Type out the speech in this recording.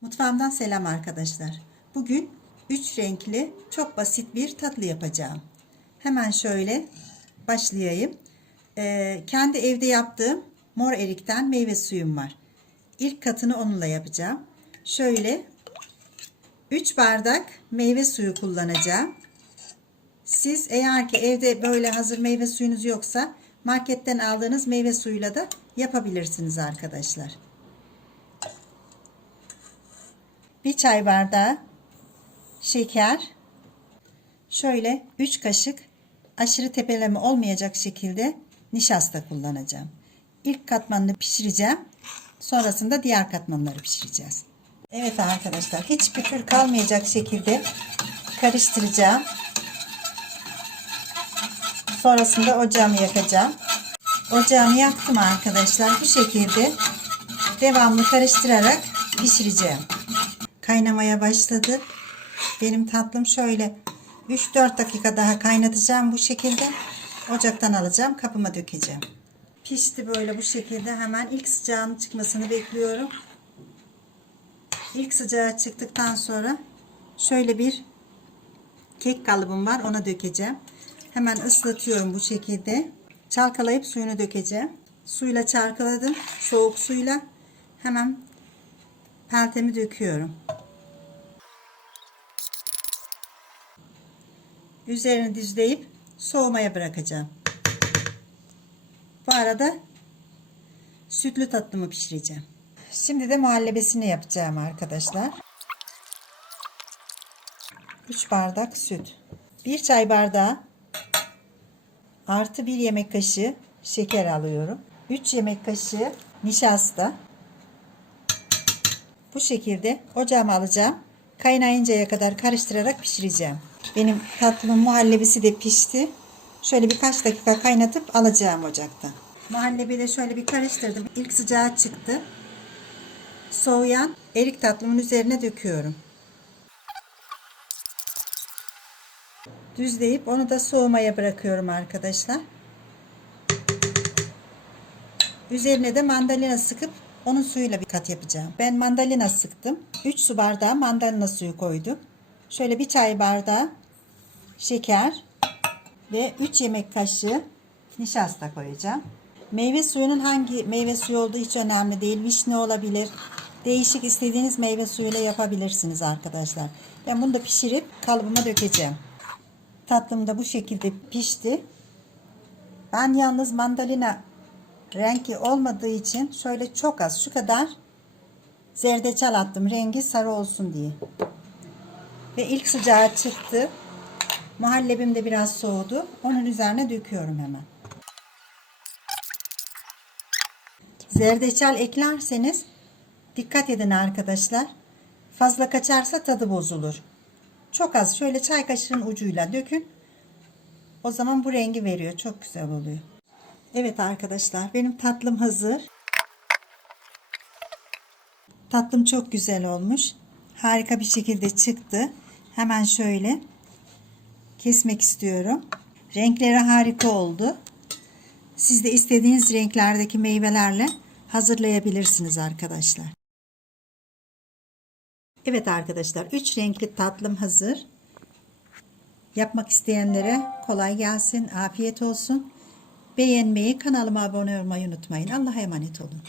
Mutfağımdan selam arkadaşlar. Bugün 3 renkli çok basit bir tatlı yapacağım. Hemen şöyle başlayayım. Ee, kendi evde yaptığım mor erikten meyve suyum var. İlk katını onunla yapacağım. Şöyle 3 bardak meyve suyu kullanacağım. Siz eğer ki evde böyle hazır meyve suyunuz yoksa marketten aldığınız meyve suyuyla da yapabilirsiniz arkadaşlar. Bir çay bardağı şeker. Şöyle 3 kaşık aşırı tepeleme olmayacak şekilde nişasta kullanacağım. İlk katmanını pişireceğim. Sonrasında diğer katmanları pişireceğiz. Evet arkadaşlar hiçbir kür kalmayacak şekilde karıştıracağım. Sonrasında ocağımı yakacağım. Ocağımı yaktım arkadaşlar. Bu şekilde devamlı karıştırarak pişireceğim. Kaynamaya başladı. Benim tatlım şöyle 3-4 dakika daha kaynatacağım bu şekilde. Ocaktan alacağım. Kapıma dökeceğim. Pişti böyle bu şekilde. Hemen ilk sıcağının çıkmasını bekliyorum. İlk sıcağı çıktıktan sonra şöyle bir kek kalıbım var. Ona dökeceğim. Hemen ıslatıyorum bu şekilde. Çalkalayıp suyunu dökeceğim. Suyla çalkaladım. Soğuk suyla. Hemen peltemi döküyorum. Üzerini düzleyip soğumaya bırakacağım. Bu arada sütlü tatlımı pişireceğim. Şimdi de muhallebesini yapacağım arkadaşlar. 3 bardak süt. 1 çay bardağı artı 1 yemek kaşığı şeker alıyorum. 3 yemek kaşığı nişasta. Bu şekilde ocağıma alacağım. Kaynayıncaya kadar karıştırarak pişireceğim. Benim tatlımın muhallebisi de pişti. Şöyle birkaç dakika kaynatıp alacağım ocaktan. Muhallebi de şöyle bir karıştırdım. İlk sıcağı çıktı. Soğuyan erik tatlımın üzerine döküyorum. Düzleyip onu da soğumaya bırakıyorum arkadaşlar. Üzerine de mandalina sıkıp onun suyuyla bir kat yapacağım. Ben mandalina sıktım. 3 su bardağı mandalina suyu koydum. Şöyle bir çay bardağı şeker ve 3 yemek kaşığı nişasta koyacağım. Meyve suyunun hangi meyve suyu olduğu hiç önemli değil. Vişne olabilir. Değişik istediğiniz meyve suyuyla yapabilirsiniz arkadaşlar. Ben bunu da pişirip kalıbıma dökeceğim. Tatlım da bu şekilde pişti. Ben yalnız mandalina rengi olmadığı için şöyle çok az şu kadar zerdeçal attım rengi sarı olsun diye. Ve ilk sıcağı çıktı. Muhallebim de biraz soğudu. Onun üzerine döküyorum hemen. Zerdeçal eklerseniz dikkat edin arkadaşlar. Fazla kaçarsa tadı bozulur. Çok az şöyle çay kaşığının ucuyla dökün. O zaman bu rengi veriyor. Çok güzel oluyor. Evet arkadaşlar benim tatlım hazır. Tatlım çok güzel olmuş. Harika bir şekilde çıktı. Hemen şöyle kesmek istiyorum. Renkleri harika oldu. Siz de istediğiniz renklerdeki meyvelerle hazırlayabilirsiniz arkadaşlar. Evet arkadaşlar 3 renkli tatlım hazır. Yapmak isteyenlere kolay gelsin, afiyet olsun. Beğenmeyi, kanalıma abone olmayı unutmayın. Allah'a emanet olun.